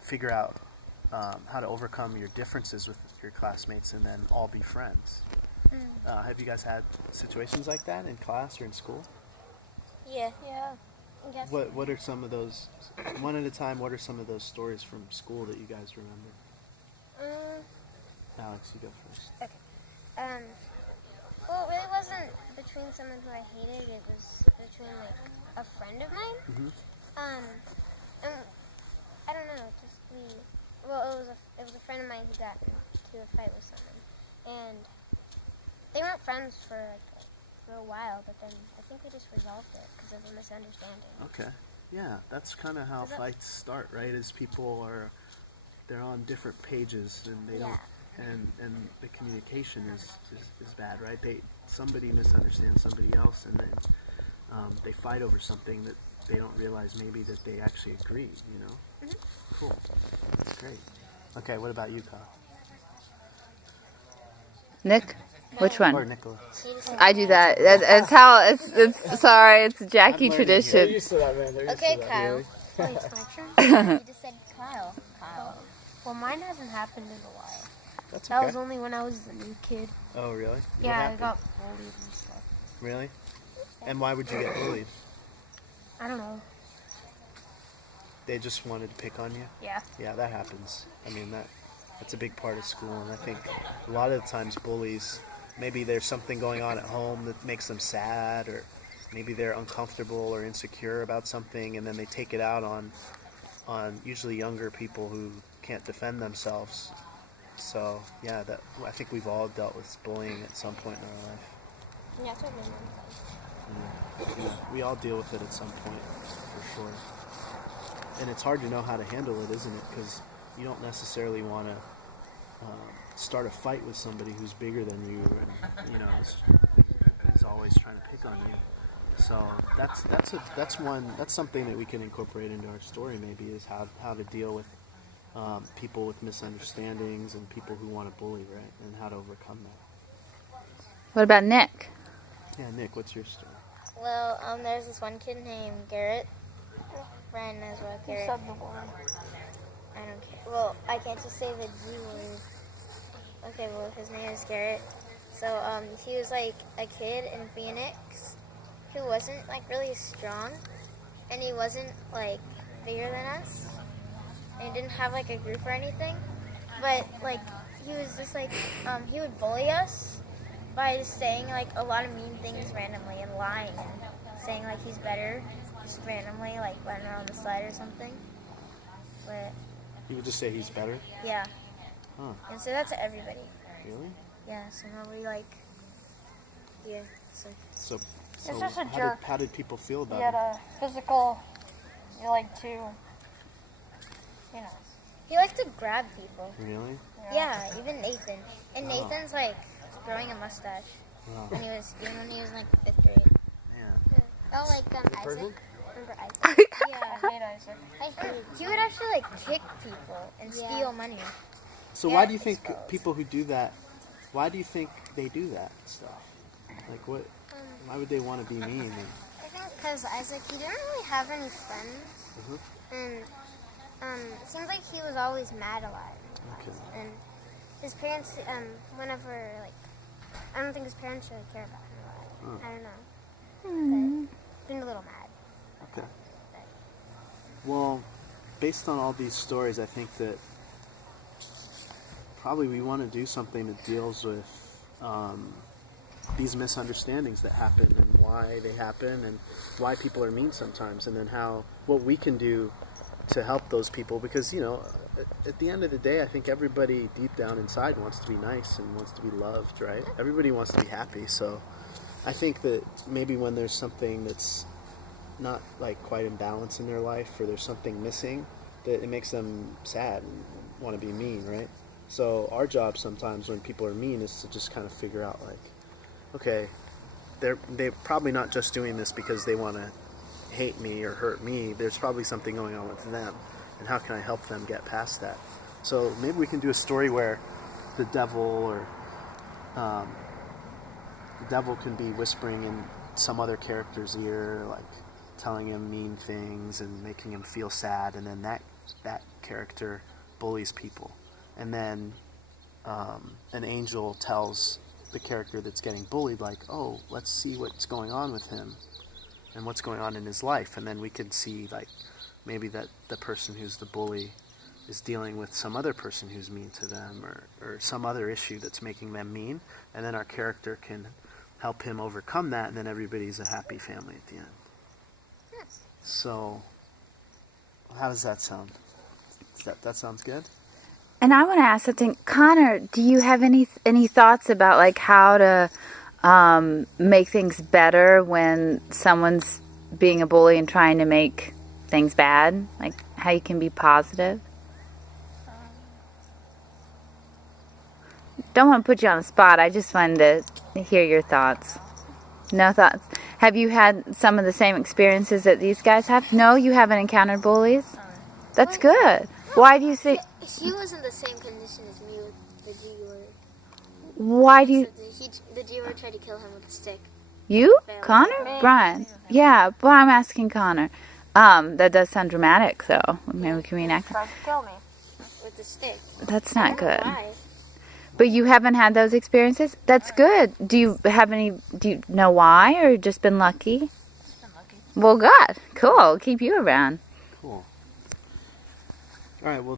figure out how to overcome your differences with your classmates and then all be friends. Have you guys had situations like that in class or in school? Yeah. What are some of those, one at a time, what are some of those stories from school that you guys remember? Alex, you go first. Okay. Well, it really wasn't between someone who I hated. It was between like a friend of mine. Mm-hmm. And I don't know. It was a friend of mine who got into a fight with someone, and they weren't friends for a while. But then I think we just resolved it because of a misunderstanding. Okay. Yeah, that's kind of how fights start, right? Is they're on different pages and they don't. And the communication is bad, right? Somebody misunderstands somebody else, and then they fight over something that they don't realize maybe that they actually agree. You know? Mm-hmm. Cool. That's great. Okay, what about you, Kyle? Nick, which one? Or Nicola? I do that. That's how it's. Sorry, it's Jackie tradition. They're used to that, man. They're used Okay, to that, Kyle. really. Wait, it's my turn? You just said Kyle. Well, mine hasn't happened in a while. That's That okay. was only when I was a new kid. Oh, really? Yeah, I happened? got bullied and stuff. Really? And why would you get bullied? I don't know. They just wanted to pick on you? Yeah. Yeah, that happens. I mean, that's a big part of school, and I think a lot of the times bullies, maybe there's something going on at home that makes them sad, or maybe they're uncomfortable or insecure about something, and then they take it out on usually younger people who can't defend themselves. So, yeah, I think we've all dealt with bullying at some point in our life. Yeah, that's what my mom said. Yeah, we all deal with it at some point, for sure. And it's hard to know how to handle it, isn't it? Because you don't necessarily want to start a fight with somebody who's bigger than you, and is always trying to pick on you. So that's something that we can incorporate into our story. Maybe is how to deal with people with misunderstandings and people who want to bully, right? And how to overcome that. What about Nick? Yeah, Nick, what's your story? Well, there's this one kid named Garrett. Ryan knows what Garrett. You said the word. I don't care. Well, I can't just say the G word. Okay, well, his name is Garrett. So, he was like a kid in Phoenix who wasn't like really strong, and he wasn't like bigger than us, and he didn't have like a group or anything. But like he was just like he would bully us by just saying like a lot of mean things randomly and lying and saying like he's better just randomly, like when we're on the slide or something. But You would just say he's better? yeah. Huh. And so that's everybody. Really? Yeah, so now we like, yeah, so. So just a jerk. How did people feel about You had it? a physical, you like to, you know. He likes to grab people. Really? Yeah, even Nathan. And Wow. Nathan's like growing a mustache Wow. when he was in like 5th grade. Man. Oh, like Isaac. person? Remember Isaac? I Yeah. hate Isaac. He would actually like kick people and steal money. So Yeah, why do you think exposed. people who do that, why do you think they do that stuff? Like what, why would they want to be mean? I think because Isaac, he didn't really have any friends. And it seems like he was always mad a lot. Okay. And his parents, whenever, like, I don't think his parents really care about him a lot. I don't know. But been a little mad. Okay. Well, based on all these stories, I think that probably we want to do something that deals with these misunderstandings that happen and why they happen and why people are mean sometimes, and then what we can do to help those people, because at the end of the day, I think everybody deep down inside wants to be nice and wants to be loved, right? Everybody wants to be happy. So I think that maybe when there's something that's not like quite in balance in their life, or there's something missing, that it makes them sad and want to be mean, right? So our job sometimes when people are mean is to just kind of figure out like, okay, they're probably not just doing this because they want to hate me or hurt me. There's probably something going on with them, and how can I help them get past that? So maybe we can do a story where the devil can be whispering in some other character's ear, like telling him mean things and making him feel sad, and then that that character bullies people, and then an angel tells the character that's getting bullied, like, oh, let's see what's going on with him and what's going on in his life, and then we can see, like, maybe that the person who's the bully is dealing with some other person who's mean to them, or some other issue that's making them mean, and then our character can help him overcome that, and then everybody's a happy family at the end. Yes. So, how does that sound? That sounds good? And I want to ask something. Connor, do you have any thoughts about like how to make things better when someone's being a bully and trying to make things bad? Like how you can be positive? Don't want to put you on the spot. I just wanted to hear your thoughts. No thoughts. Have you had some of the same experiences that these guys have? No, you haven't encountered bullies? That's good. Why do you think... He was in the same condition as me with the G word. Why do you... So the G word tried to kill him with a stick. You? Failed. Connor? Me. Brian? Yeah, well, I'm asking Connor. That does sound dramatic, though. Maybe we can reenact. Tried to kill me. With the stick. That's I not don't know good. why. But you haven't had those experiences? That's good. Do you know why, or just been lucky? Just been lucky. Well, good. Cool. Keep you around. Cool. All right, well,